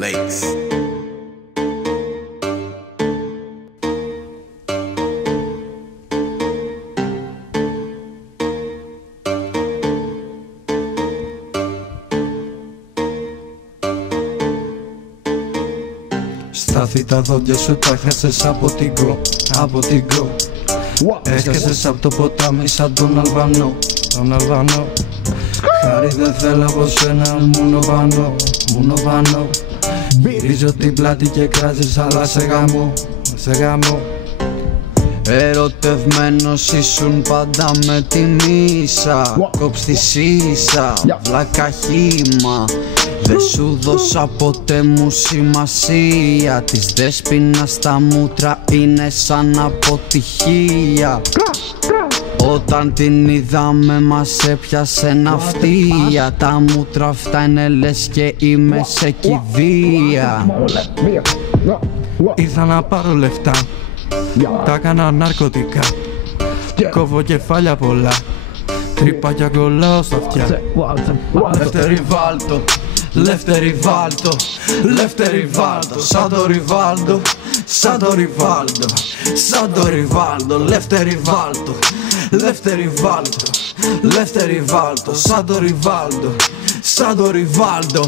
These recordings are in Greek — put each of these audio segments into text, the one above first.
Lakes. Στάθη τα δόντια σου, τα χάσες από την go. Έσκασες από το ποτάμι σαν τον Αλβανό. Χάρη δεν θέλω από σένα, μόνο βανώ. Μυρίζω την πλάτη και κράζεις, αλλά σε γαμώ. Ερωτευμένος ήσουν πάντα με τη μίσα. Κόψ' τη σίσα, βλάκα χύμα. Δεν σου δώσα ποτέ μου σημασία. Της δέσποινας στα μούτρα είναι σαν αποτυχία. Όταν την είδαμε μας έπιασε ναυτία. Τα μούτρα αυτά είναι λες και είμαι σε κηδεία. Ήρθα να πάρω λεφτά, τα έκανα ναρκωτικά. Κόβω κεφάλια πολλά, τρύπακια κολλάω στα αυτιά. Λεύτερη βάλτο, σαν το Ριβάλντο. Λεύτερη βάλτο, σαν το Ριβάλντο.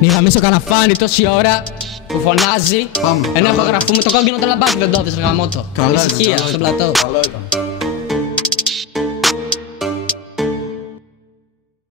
Μη γαμίσω κανένα φάνη τόση ώρα που φωνάζει. Πάμε. Ενώ έχω γραφούμε το κόκκινο το λαμπάκι, δεν το έδειξε γαμώτο. Ησυχία στο πλατό.